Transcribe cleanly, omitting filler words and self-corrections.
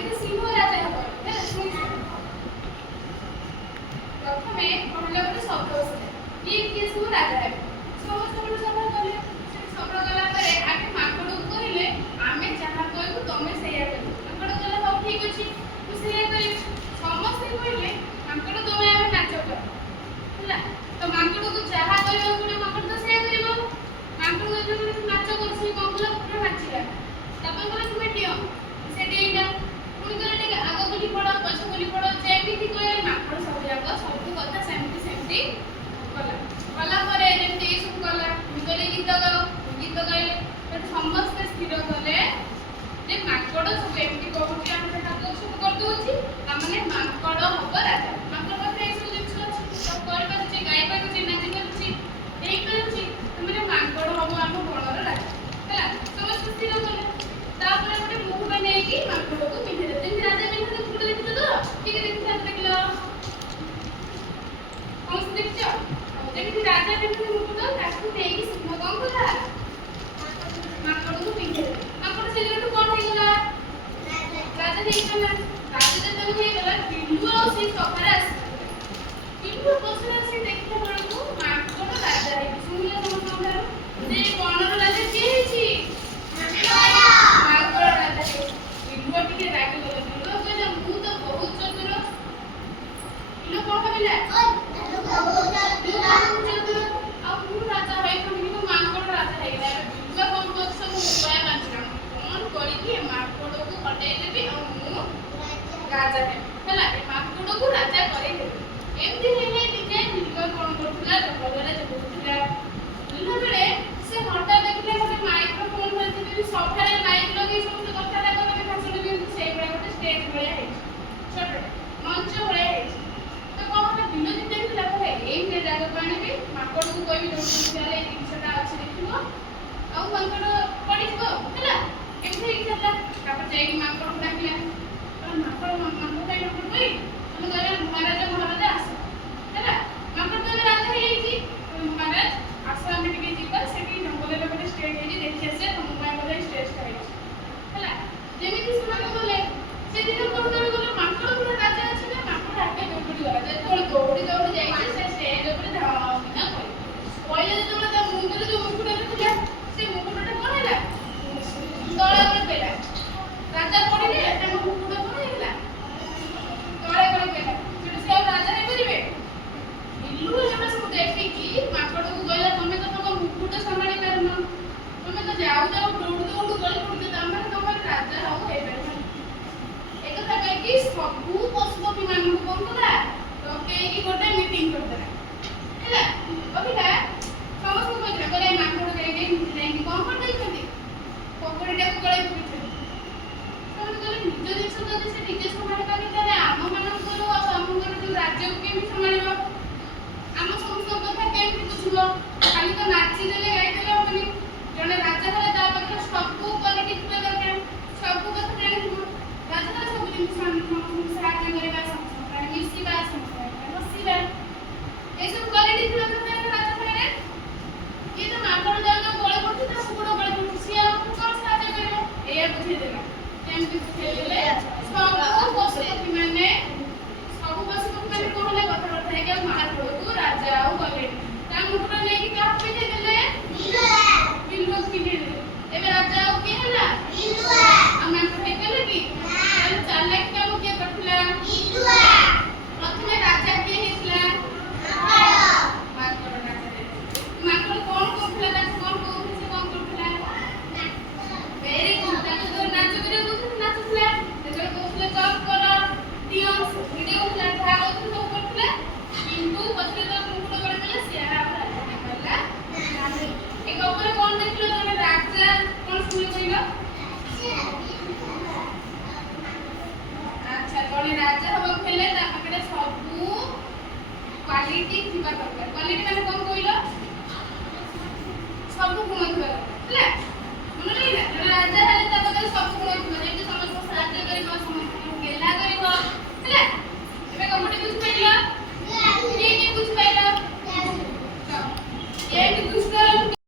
କେମିତି ସିଂହ ରାଜା ହେବ ହେଲା ଶୁଣିଛୁ ପ୍ରଥମେ କହିଲା ଗୋଟେ ଶବ୍ଦ ଆସିଲା କିଏ ସବୁ ରାଜା ହେବେ ସମସ୍ତେ ସଭା କଲେ ସଭା କଲା ପରେ ଆଗେ ମାଙ୍କଡକୁ କହିଲେ ଆମେ ଯାହା କହିବୁ ତମେ ସେଇଆ କରିବ ମାଙ୍କଡ କହିଲା ହଉ ଠିକ ଅଛି ମୁଁ ସେଇଆ କରିବି ସମସ୍ତେ କହିଲେ ମାଙ୍କଡ ତମେ ଆମେ ନାଚ କର ହେଲା ତ ମାଙ୍କଡକୁ ଯାହା କରିବାକୁ ପଡିବ ମାଙ୍କଡ ତ ସେଇଆ କରିବ ମାଙ୍କଡ ଯେତେବେଳେ ନାଚ କରୁଛି କଣ କଲା ପୁରା ନାଚିଲା ତାପରେ କହିଲା ତୁମେ ଡିଅ ସେ ଡେଇଁଲା ପୁଣି କହିଲା ଟିକେ ଆଗ ବୁଲି ପଡ ପଛ ବୁଲି ପଡ ଯେମିତି କହିଲେ ମାଙ୍କଡ ସବୁ ଯାକ ସବୁ କଥା ସେମିତି କଲା ପରେ ଯେମିତି ଏଇ ସବୁ କଲା କହିଲେ ଗୀତ ଗାଅ ଗୀତ ଗାଇଲେ ସମସ୍ତେ ସ୍ଥିର କଲେ ଯେ ମାଙ୍କଡ ସବୁ ଏମିତି କହୁଛି ଆମେ ଯାହା ସବୁ କରିଦଉଛି ତାମାନେ ମାଙ୍କଡ ହବ ରାଜା ମାଙ୍କଡ ପାଖରେ ଏଇ ସବୁ ଜିନିଷ ଅଛି ସବୁ କରିପାରୁଛି ଗାଇପାରୁଛି ନାଚି ପାରୁଛି ହେଇପାରୁଛି ତାମାନେ ମାଙ୍କଡ ହବ ଆମ ବଣର ରାଜା ହେଲା ସମସ୍ତେ ସ୍ଥିର କଲେ ତାପରେ ଗୋଟେ ମୁକୁଟ ନେଇକି ମାଙ୍କଡକୁ ପିନ୍ଧେଇଦେଲେ ଯେମିତି ରାଜା ପିନ୍ଧନ୍ତି ମୁକୁଟ ଦେଖିଛ ତ ଟିକେ ଦେଖିଛ ଦେଖିଲ ସମସ୍ତେ ଦେଖିଛ ଯେମିତି ରାଜା ପିନ୍ଧନ୍ତି ମୁକୁଟ ତାକୁ ନେଇକି ସିଂହ କଣ କଲା ମାଙ୍କଡକୁ ପିନ୍ଧେଇଦେଲେ ମାଙ୍କଡ ସେ ଦିନଠୁ କଣ ହେଇଗଲା ରାଜା ହେଇଗଲା ରାଜା ଯେତେବେଳେ ହେଇଗଲା ବିଲୁ ଆଉ ସେ ସଭାରେ ଆସିଲେ ବିଲୁ ବସିଲେ ଆସି ଦେଖିଲା ବେଳକୁ ମାଙ୍କଡ ରାଜା ହେଇଛି ଶୁଣିଲେ ସମସ୍ତଙ୍କଠାରୁ ଯେ ବଣର ରାଜା କିଏ ହେଇଛି ମାଙ୍କଡ ରାଜା ହେଇଛି ବିଲୁ ଟିକେ ରାଗିଗଲା ବିଲୁ କହିଲା ମୁଁ ତ ବହୁତ ଚତୁର ବିଲୁ କଣ ଭାବିଲା ଆଉ ମୁଁ ରାଜା ହେଇଥାନ୍ତି କିନ୍ତୁ ମାଙ୍କଡ ରାଜା ହେଇଗଲା ବିଲୁଆ କଣ କରୁଛି ସବୁ ଉପାୟ ବାଞ୍ଚିଲା କଣ କରିକି ମାଙ୍କଡକୁ ହଟେଇଦେବି ଆଉ ମୁଁ ରାଜା ହେବି ହେଲା ଏ ମାଙ୍କଡକୁ ରାଜା କରେଇଦେବି ଏମିତି ହେଲେ ଦିନେ ବିଲୁଆ କଣ କରୁଥିଲା ଜଙ୍ଗଲରେ ବୁଲୁଥିଲା ବୁଲିଲା ବେଳେ ସେ ହଠାତ୍ ଦେଖିଲା ଗୋଟେ ମାଇକ୍ରୋଫୋନ ଧରିକି ସଭାରେ ମାଇକ୍ ଲଗେଇ ସମସ୍ତେ କଥାବାର୍ତ୍ତା କରନ୍ତି ଭାଷଣ ଦିଅନ୍ତି ସେଇଭଳିଆ ଗୋଟେ ଷ୍ଟେଜ ଭଳିଆ ହେଇଛି ଛୋଟଟେ ମଞ୍ଚ ଭଳିଆ ହେଇଛି ତ କଣ ହେଲା ବିଲୁ ଯେମିତି ଦେଖିଲା ପରେ ଏଇଠି ଜାଗାକୁ ଆଣିବି ମାଙ୍କଡକୁ କହିବି ଯୋଉଠି ଚାଲେ ଏଇ ଜିନିଷଟା ଅଛି ଦେଖିବ ଆଉ ମାଙ୍କଡ ପଡିଯିବ ହେଲା ଏମିତି ହେଇକି ଚାଲିଲା ତାପରେ ଯାଇକି ମାଙ୍କଡକୁ ଡାକିଲା ମାଙ୍କଡ କାଇଁ ମାଙ୍କଡ ଭାଇ ତମେ କହିଲେ ମହାରାଜା ଆସ ହେଲା ମାଙ୍କଡ ତ ରାଜା ହେଇଯାଇଛି ମହାରାଜ ଆସ ଆମେ ଟିକେ ଯିବା ସେଠି ଜଙ୍ଗଲରେ ଗୋଟେ ଷ୍ଟେଜ ହେଇଛି ଦେଖି ଆସିବା ତମ ପାଇଁ ବୋଧେ ଷ୍ଟେଜଟା ହେଇଛି ହେଲା ଯେମିତି ସେମାନେ ଗଲେ ସେଦିନ ଯେତେବେଳେ ଗଲେ ମାଙ୍କଡ ପୁରା ରାଜା ଅଛି ନା ମାଙ୍କଡ ଆଗେ ଦୌଡ଼ି ଗଲା ଯେତେବେଳେ ଦୌଡ଼ି ଯାଇଛି ସେ ଷ୍ଟେଜ ଉପରେ ଧାଉଁକିନା କହିଲେ ଯେତେବେଳେ ତା ମୁଣ୍ଡରେ ଯୋଉ ମୁକୁଟଟା ଥିଲା ସେ ମୁକୁଟଟା କଣ ହେଲା ତଳେ ଉପରେ ପଇଲା ରାଜା ପଡ଼ିଲେ ତାଙ୍କ ମୁକୁଟ କଣ ହେଇଗଲା ତଳେ ପଇଲା ସେଠୁ ସେ ଆଉ ରାଜା ହେଇପାରିବେ ବିଲୁ ଏଗୁଡ଼ା ସବୁ ଦେଖିକି ମାଙ୍କଡକୁ କହିଲା ତମେ ତ ତମ ମୁକୁଟ ସମ୍ଭାଳି ପାରୁନ ତମେ ତ ଯାଉ ଦୌଡୁ ଗଳି ପଡୁଛ ତାମାନେ ତମେ ରାଜା ଆଉ ହେଇପାରିବନି ଏକଥା କହିକି ସବୁ ପଶୁପକ୍ଷୀ ମାନଙ୍କୁ କଣ କଲା ଡକେଇକି ଗୋଟେ ମିଟିଂ କରିଦେଲା ହେଲା କହିଲା ସମସ୍ତଙ୍କୁ କହିଥିଲା କହିଲା ଏ ମାଙ୍କଡ ଯାଇକି କଣ କରିଦେଇଛନ୍ତି ପୋଖରୀଟାକୁ ଗଳେଇ ପକେଇଛନ୍ତି ସେମାନେ କହିଲେ ନିଜ ଜିନିଷ ଯଦି ସେ ନିଜେ ସମ୍ଭାଳି ପାରିବେ ତାହେଲେ ଆମମାନଙ୍କର ଆଉ ଆମଙ୍କର ଯୋଉ ରାଜ୍ୟକୁ କେମିତି ସମ୍ଭାଳିବ ଆମ ସମସ୍ତଙ୍କ କଥା କେମିତି ବୁଝିବ ଖାଲି ତ ନାଚିଦେଲେ ଗାଇଦେଲେ ହବନି ଜଣେ ରାଜା ହେଲେ ତା ପାଖରେ ସବୁ କ୍ୱାଲିଟି ଥିବା ଦରକାର ସବୁ କଥା ଜାଣିଥିବ ରାଜା ହେଲେ ସବୁ ଜିନିଷ ସମସ୍ତଙ୍କୁ ସାହାଯ୍ୟ କରିବା ସମସ୍ତଙ୍କ ମିଶିବା ସମସ୍ତଙ୍କ ବସିବା ଏସବୁ କ୍ୱାଲିଟି ଥିବା ଦରକାର ରାଜା ହେଲେ ଇଏ ତ ମାଙ୍କଡ ଯାଉ ଗଳି ପଡୁଛି ତା ମୁକୁଟ ଗଳି ପଡୁଛି ସିଏ ଆଉ କଣ ସାହାଯ୍ୟ କରିବ ଏଇଆ ବୁଝେଇଦେଲା କେମିତି ବୁଝେଇଦେଲେ ସବୁ ପଶୁପକ୍ଷୀମାନେ କଣ ହେଲେ କଥାବାର୍ତ୍ତା ହେଇକି ଆଉ ମାଙ୍କଡକୁ ରାଜା ଆଉ ଗଲେନି ତା ମୁକୁଟ ନେଇକି କାହାକୁ ପିନ୍ଧେଇଦେଲେ ବିଲୁଆକୁ ପିନ୍ଧେଇଦେଲେ ଏବେ ରାଜା ଆଉ କିଏ ହେଲା ଆଉ ମାଙ୍କଡ ହେଇପାରିଲେ କି ଚାଲାକି କାମ କିଏ କରିଥିଲା ପ୍ରଥମେ ରାଜା କିଏ ହେଇଥିଲା ମାଙ୍କଡ ରାଜା ମାଙ୍କଡ କଣ କରୁଥିଲା ତାକୁ କଣ କହୁଥିଲେ ସେ କଣ କରୁଥିଲା ଭେରି ଗୁଡ୍ ତାକୁ ଯେତେବେଳେ ନାଚ କରିବାକୁ କହୁଥିଲେ ନାଚୁଥିଲା ଯେତେବେଳେ କହୁଥିଲେ ଚକ୍ କର ଦିଅ ଭିଡିଓ ଯାହା କହୁଥିଲେ ସବୁ କରୁଥିଲା କିନ୍ତୁ ପଛରେ ଯେତେବେଳେ ମୁକୁଟ ଗଳି ପଡ଼ିଲା ସିଏ ଆଉ ରାଜା ହେଇପାରିଲା ଏ ଗପରେ କଣ ଦେଖିଲ ଜଣେ ରାଜା କଣ ଶୁଣି କହିଲ ଆଚ୍ଛା ଜଣେ ରାଜା ହବାକୁ ହେଲେ ତା ପାଖରେ ସବୁ କ୍ୱାଲିଟି ଥିବା ଦରକାର କ୍ୱାଲିଟି ମାନେ କଣ କହିଲ ସବୁ ଗୁଣ ଥିବା ଦରକାର ହେଲା ମନେ ରହିଲା